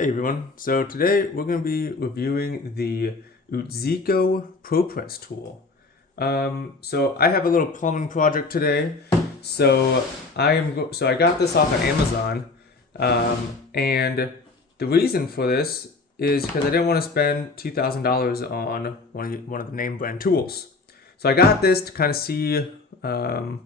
Hey everyone, so today we're going to be reviewing the UTZIKO ProPress tool. So I have a little plumbing project today. So I got this off of Amazon, and the reason for this is because I didn't want to spend $2,000 on one of the name brand tools. So I got this to kind of see how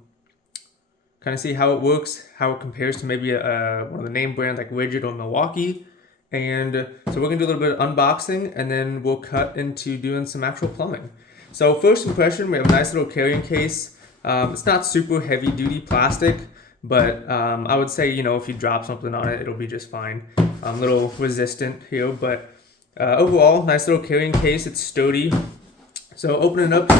it works, how it compares to maybe one of the name brands like Rigid or Milwaukee. And so we're gonna do a little bit of unboxing and then we'll cut into doing some actual plumbing. So first impression, we have a nice little carrying case. It's not super heavy duty plastic, but I would say, if you drop something on it, it'll be just fine. A little resistant here, but overall, nice little carrying case. It's sturdy. So opening up,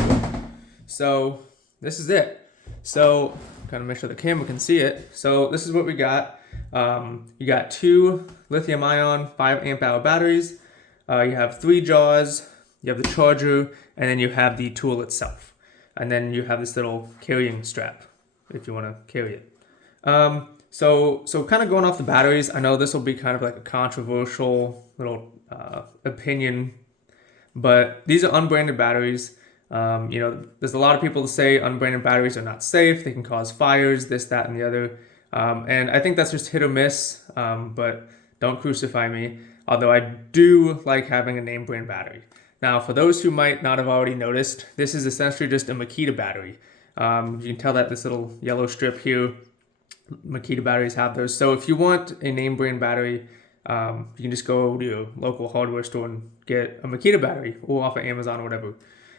so this is it. So kind of make sure the camera can see it. So this is what we got. You got two lithium-ion 5 amp hour batteries. You have 3 jaws. You have the charger, and then you have the tool itself. And then you have this little carrying strap if you want to carry it. So kind of going off the batteries, I know this will be kind of like a controversial little opinion, but these are unbranded batteries. There's a lot of people that say unbranded batteries are not safe. They can cause fires, this, that, and the other. And I think that's just hit or miss, but don't crucify me. Although I do like having a name brand battery. Now, for those who might not have already noticed, this is essentially just a Makita battery. You can tell that this little yellow strip here, Makita batteries have those. So if you want a name brand battery, you can just go to your local hardware store and get a Makita battery or off of Amazon or whatever.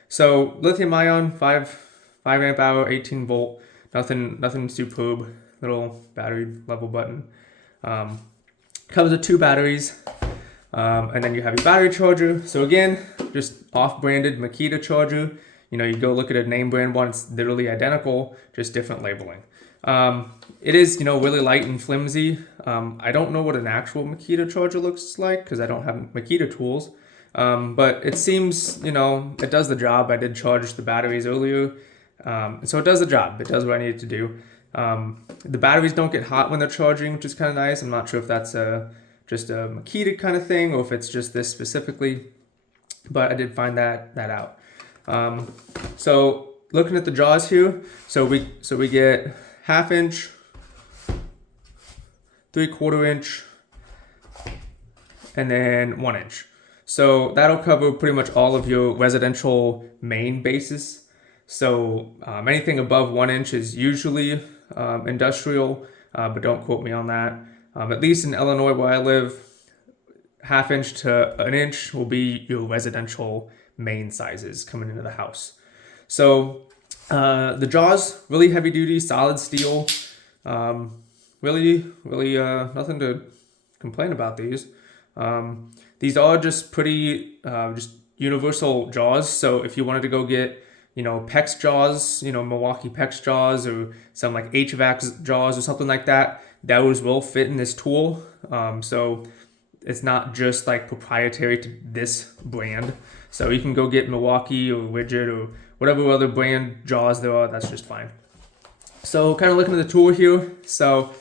So lithium ion, 5 amp hour, 18 volt, nothing superb. Little battery level button. Comes with 2 batteries, and then you have your battery charger. So again, just off-branded Makita charger. You go look at a name brand one; it's literally identical, just different labeling. It is really light and flimsy. I don't know what an actual Makita charger looks like because I don't have Makita tools. But it seems it does the job. I did charge the batteries earlier, so it does the job. It does what I needed to do. The batteries don't get hot when they're charging, which is kind of nice. I'm not sure if that's just a Makita kind of thing or if it's just this specifically, but I did find that out. So looking at the jaws here, so we get 1/2 inch, 3/4 inch, and then 1 inch. So that'll cover pretty much all of your residential main bases. So anything above 1 inch is usually industrial, but don't quote me on that. At least in Illinois where I live, 1/2 inch to 1 inch will be your residential main sizes coming into the house. So the jaws, really heavy duty, solid steel. Really nothing to complain about these. These are just pretty just universal jaws. So if you wanted to go get PEX jaws, Milwaukee PEX jaws or some like HVAC jaws or something like that, those will fit in this tool. So it's not just like proprietary to this brand. So you can go get Milwaukee or Rigid or whatever other brand jaws there are, that's just fine. So kind of looking at the tool here. So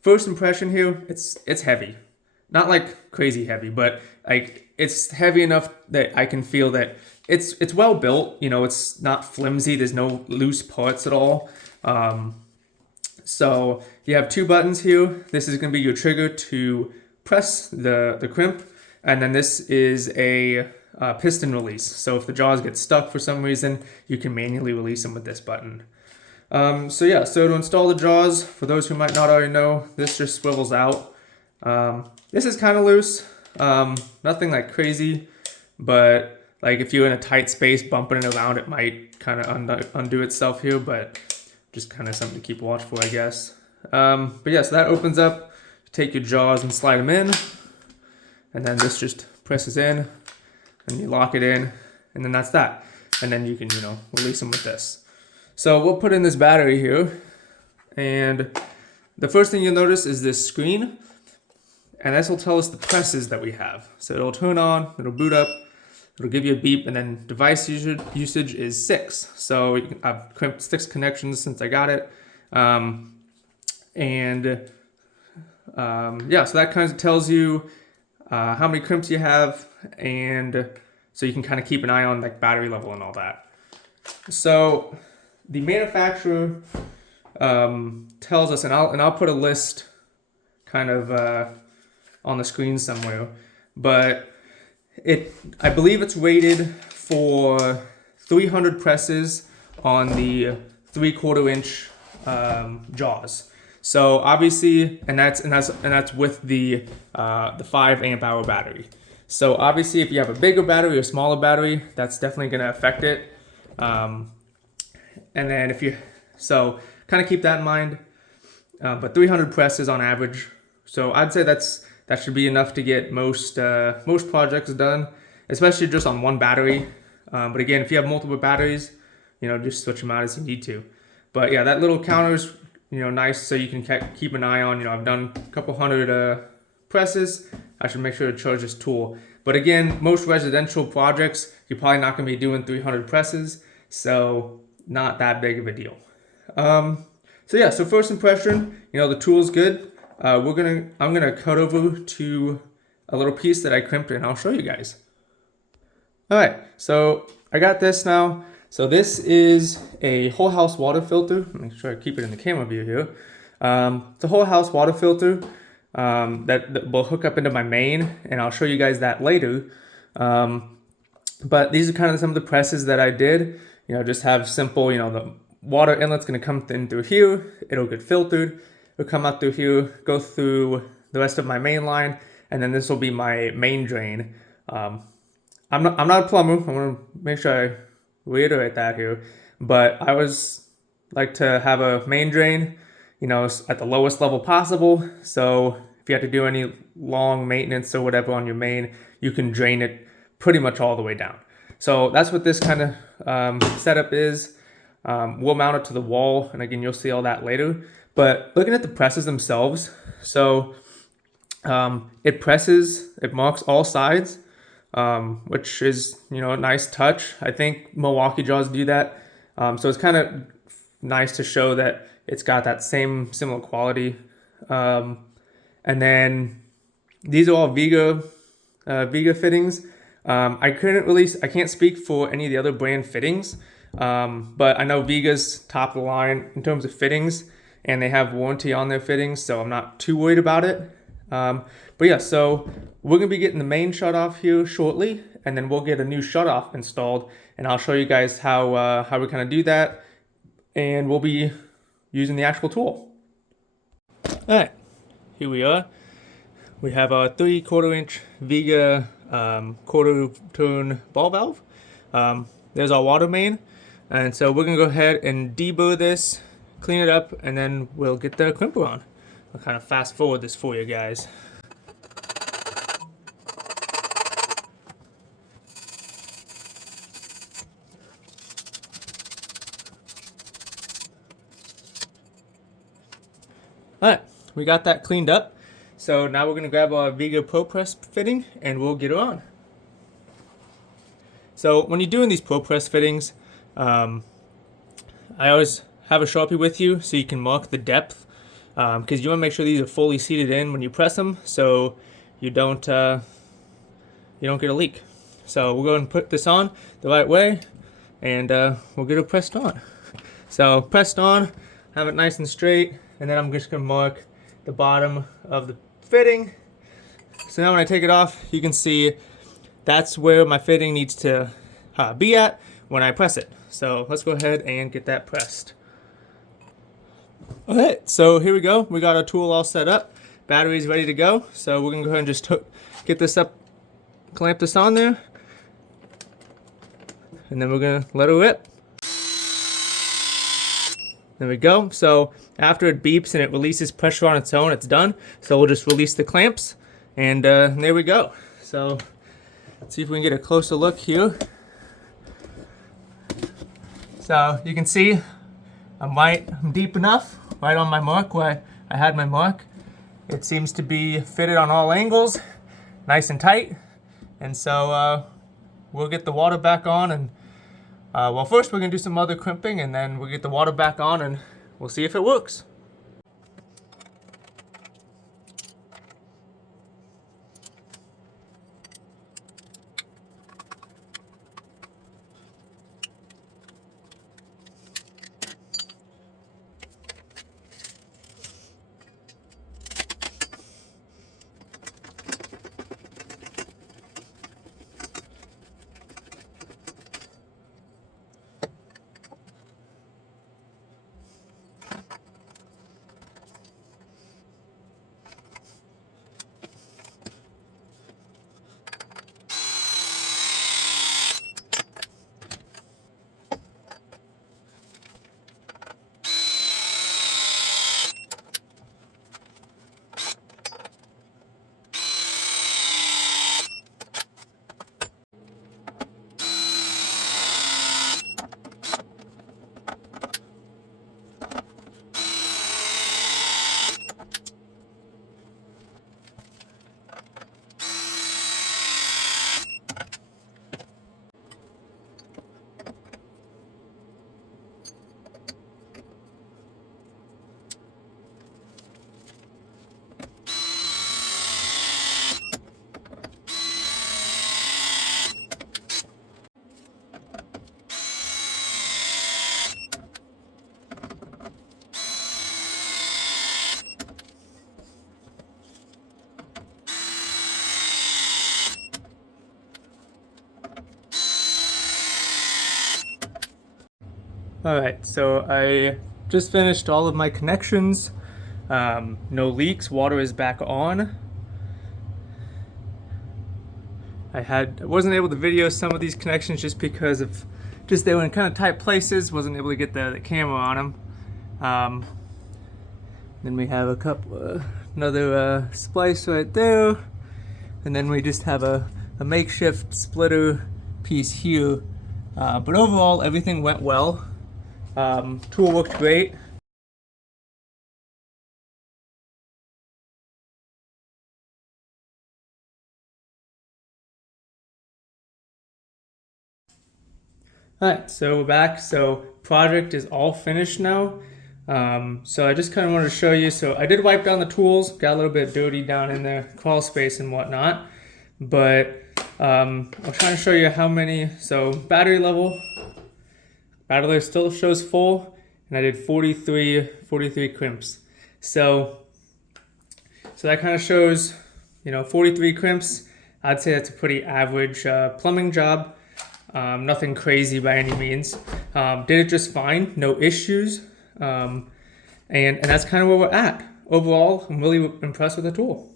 first impression here, it's heavy. Not like crazy heavy, but like it's heavy enough that I can feel that it's well built. It's not flimsy. There's no loose parts at all. So you have 2 buttons here. This is going to be your trigger to press the crimp, and then this is a piston release. So if the jaws get stuck for some reason, you can manually release them with this button. So to install the jaws, for those who might not already know, this just swivels out. This is kind of loose, nothing like crazy, but like if you're in a tight space, bumping it around, it might kind of undo itself here, but just kind of something to keep watch for, I guess. But yeah, so that opens up. Take your jaws and slide them in, and then this just presses in, and you lock it in, and then that's that. And then you can, release them with this. So we'll put in this battery here, and the first thing you'll notice is this screen, and this will tell us the presses that we have. So it'll turn on, it'll boot up, it'll give you a beep, and then device usage is 6. So I've crimped 6 connections since I got it. So that kind of tells you how many crimps you have, and so you can kind of keep an eye on like battery level and all that. So the manufacturer tells us, and I'll put a list kind of on the screen somewhere, but I believe it's rated for 300 presses on the 3/4 inch jaws. So obviously, and that's with the 5 amp hour battery. So obviously, if you have a bigger battery or smaller battery, that's definitely going to affect it. And then so kind of keep that in mind. But 300 presses on average. So I'd say that should be enough to get most projects done, especially just on one battery. But again, if you have multiple batteries, just switch them out as you need to. But yeah, that little counter's nice, so you can keep an eye on. I've done a couple hundred presses. I should make sure to charge this tool. But again, most residential projects, you're probably not going to be doing 300 presses, so not that big of a deal. So first impression, the tool's good. I'm gonna cut over to a little piece that I crimped, and I'll show you guys. All right, so I got this now. So this is a whole house water filter. Make sure I keep it in the camera view here. It's a whole house water filter that will hook up into my main, and I'll show you guys that later. But these are kind of some of the presses that I did. Just have simple, the water inlet's gonna come in through here. It'll get filtered. It'll come out through here, go through the rest of my main line, and then this will be my main drain. I'm not a plumber. I want to make sure I reiterate that here, but I always like to have a main drain, at the lowest level possible. So if you have to do any long maintenance or whatever on your main, you can drain it pretty much all the way down. So that's what this kind of setup is. We'll mount it to the wall, and again, you'll see all that later. But looking at the presses themselves, so it marks all sides, which is, a nice touch. I think Milwaukee jaws do that. So it's kind of nice to show that it's got that similar quality. And then these are all Viga fittings. I can't speak for any of the other brand fittings, but I know Viga's top of the line in terms of fittings, and they have warranty on their fittings, so I'm not too worried about it. But yeah, so we're gonna be getting the main shut off here shortly, and then we'll get a new shut off installed, and I'll show you guys how we kind of do that, and we'll be using the actual tool. All right, here we are. We have our 3/4 inch Viga quarter turn ball valve. There's our water main, and so we're gonna go ahead and deburr this, clean it up, and then we'll get the crimper on. I'll kind of fast forward this for you guys. All right, we got that cleaned up. So now we're gonna grab our Viga Pro Press fitting, and we'll get it on. So when you're doing these Pro Press fittings, I always have a Sharpie with you so you can mark the depth, because you want to make sure these are fully seated in when you press them, so you don't get a leak. So we'll go and put this on the right way, and we'll get it pressed on. So pressed on, have it nice and straight, and then I'm just gonna mark the bottom of the fitting. So now when I take it off, you can see that's where my fitting needs to be at when I press it. So let's go ahead and get that pressed. Okay, so here we go. We got our tool all set up. Battery's ready to go. So we're gonna go ahead and just get this up, clamp this on there, and then we're gonna let it rip. There we go. So after it beeps and it releases pressure on its own, it's done. So we'll just release the clamps, and there we go. So let's see if we can get a closer look here. So you can see I'm deep enough, right on my mark where I had my mark. It seems to be fitted on all angles, nice and tight. And so we'll get the water back on, and well, first we're gonna do some other crimping, and then we'll get the water back on, and we'll see if it works. All right, so I just finished all of my connections. No leaks, water is back on. I wasn't able to video some of these connections just because of they were in kind of tight places. Wasn't able to get the camera on them. Then we have another splice right there, and then we just have a makeshift splitter piece here. But overall, everything went well. Tool worked great. Alright, so we're back. So project is all finished now. So I just kind of wanted to show you. So I did wipe down the tools, got a little bit dirty down in the crawl space and whatnot. But I'll try to show you how many. So battery level still shows full, and I did 43 crimps. So that kind of shows, 43 crimps. I'd say that's a pretty average plumbing job. Nothing crazy by any means. Did it just fine, no issues. And that's kind of where we're at. Overall, I'm really impressed with the tool.